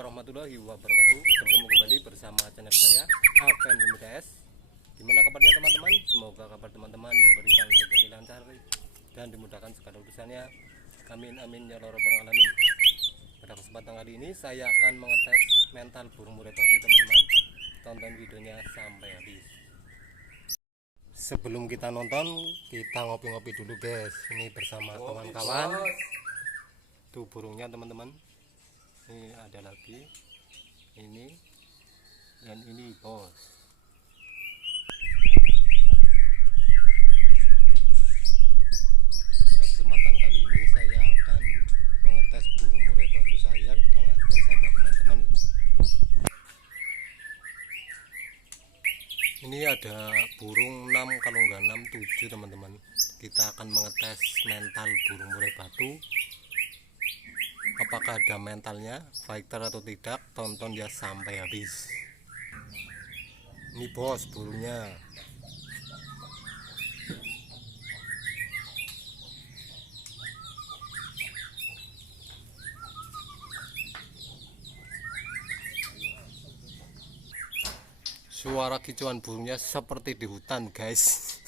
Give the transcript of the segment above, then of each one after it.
warahmatullahi wabarakatuh. Bertemu kembali bersama channel saya Aven MTS. Gimana kabarnya teman-teman? Semoga kabar teman-teman diberikan rezeki lancar dan dimudahkan segala urusannya. Amin amin ya rabbal alamin. Pada kesempatan kali ini saya akan mengetes mental burung murai batu teman-teman. Tonton videonya sampai habis. Sebelum kita nonton, kita ngopi-ngopi dulu guys. Ini bersama kawan-kawan. Tuh burungnya teman-teman. Ini ada lagi, ini dan ini bos. Pada kesempatan kali ini saya akan mengetes burung murai batu saya dengan bersama teman-teman. Ini ada burung 6 kalau enggak 6 7 teman-teman. Kita akan mengetes mental burung murai batu. Apakah ada mentalnya, fighter atau tidak? Tonton ya sampai habis. Ini bos burungnya. Suara kicauan burungnya seperti di hutan guys.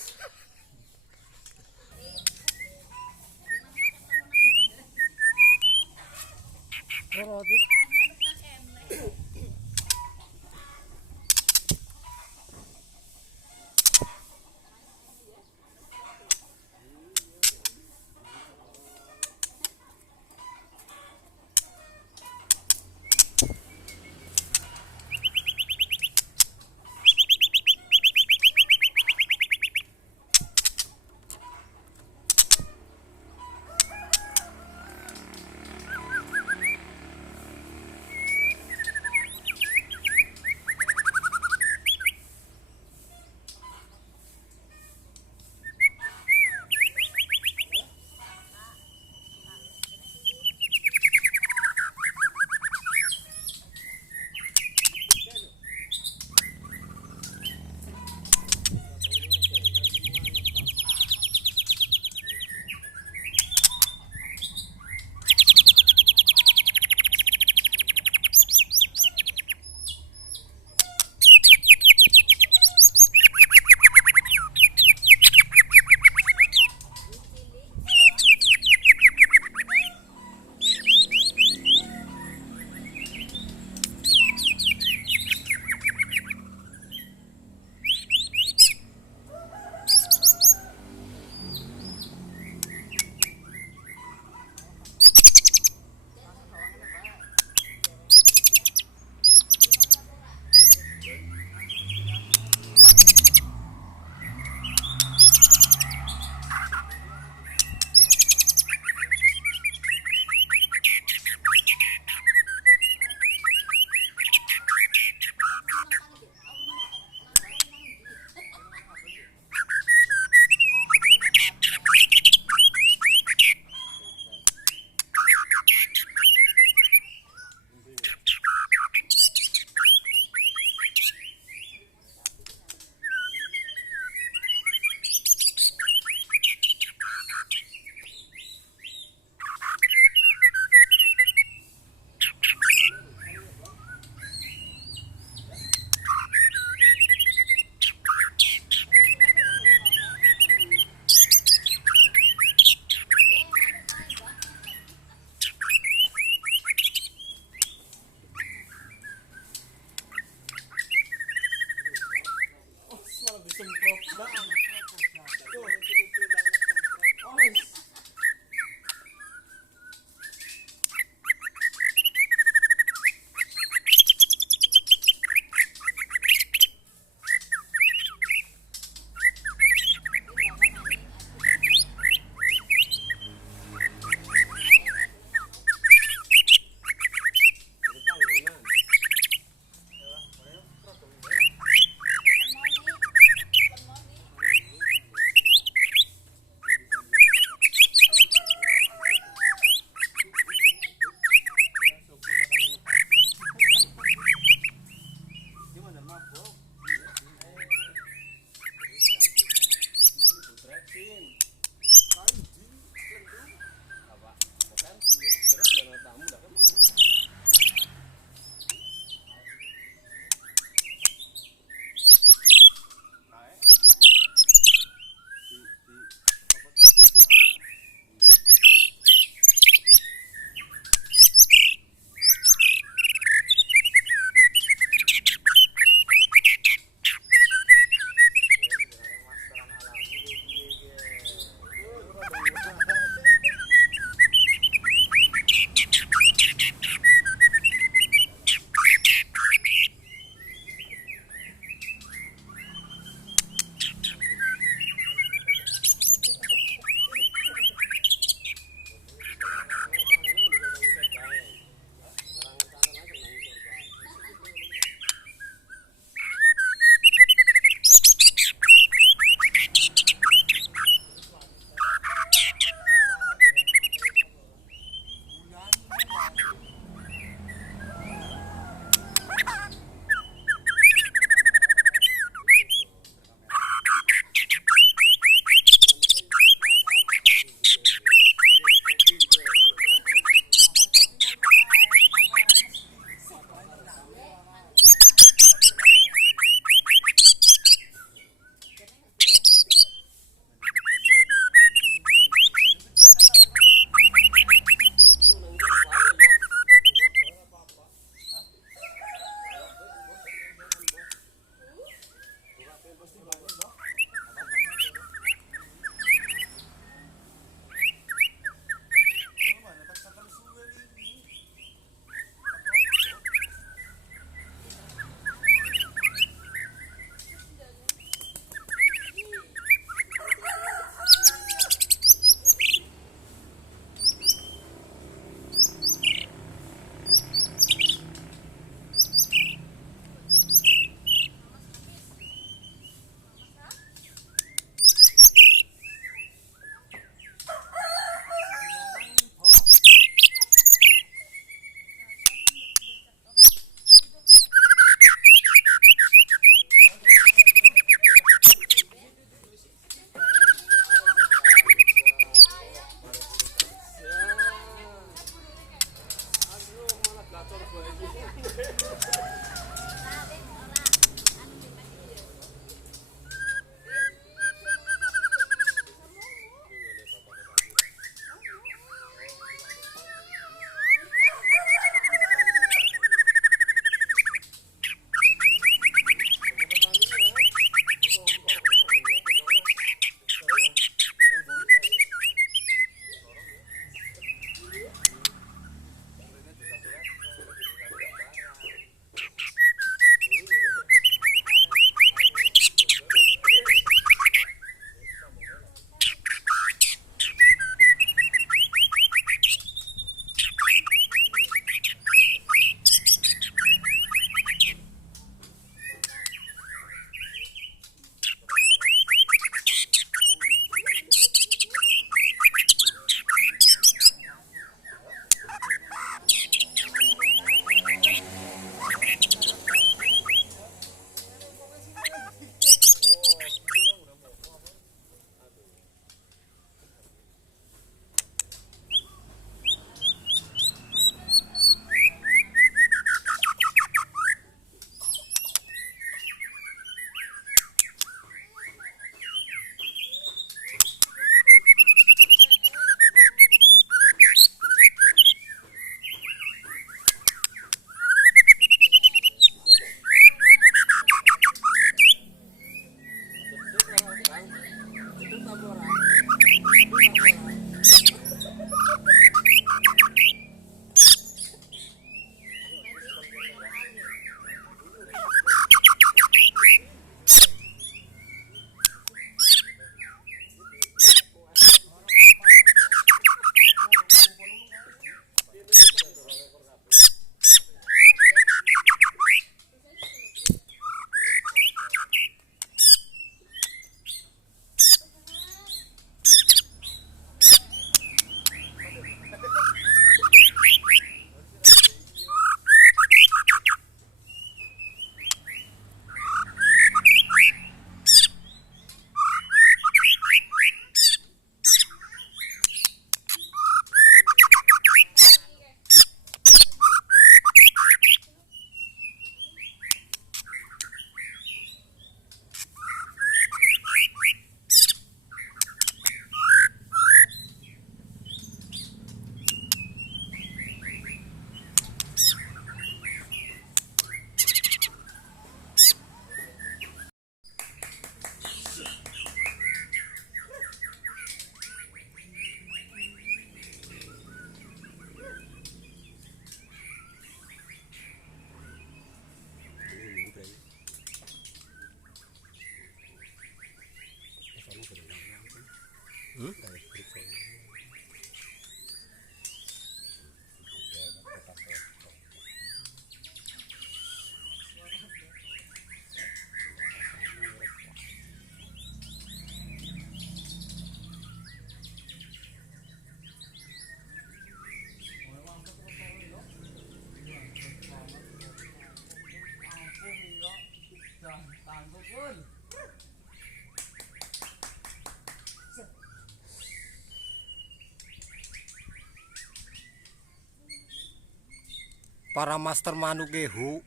Para master manuk gehu.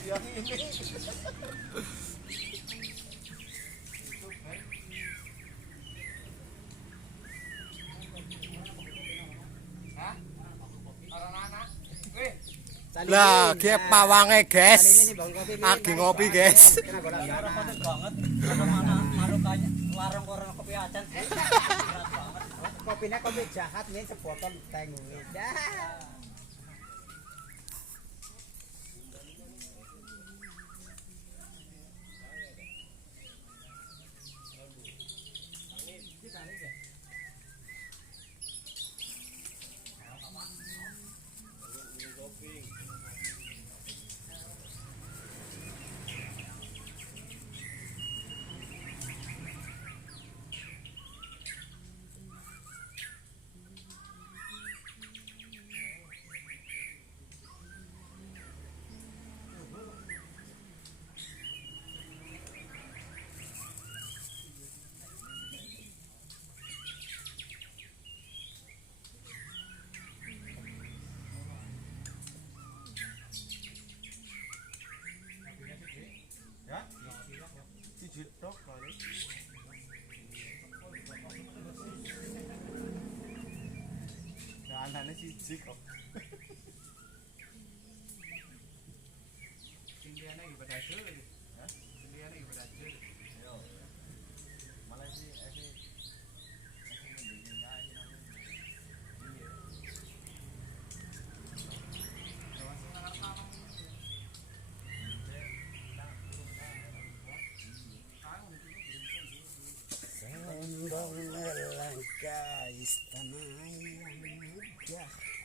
Yang ini. Lah, ki pawange, guys. Lagi ngopi, guys. Kopinya kopi jahat nih sepotong teh gue. siji kok. Singgiane iki pedajul iki. Hah? Singgiane iki pedajul. Yo. Malah sih ini mendingin kae nang. Iya. Lawas nang arep tanam. Sembong melangkah istana yang megah.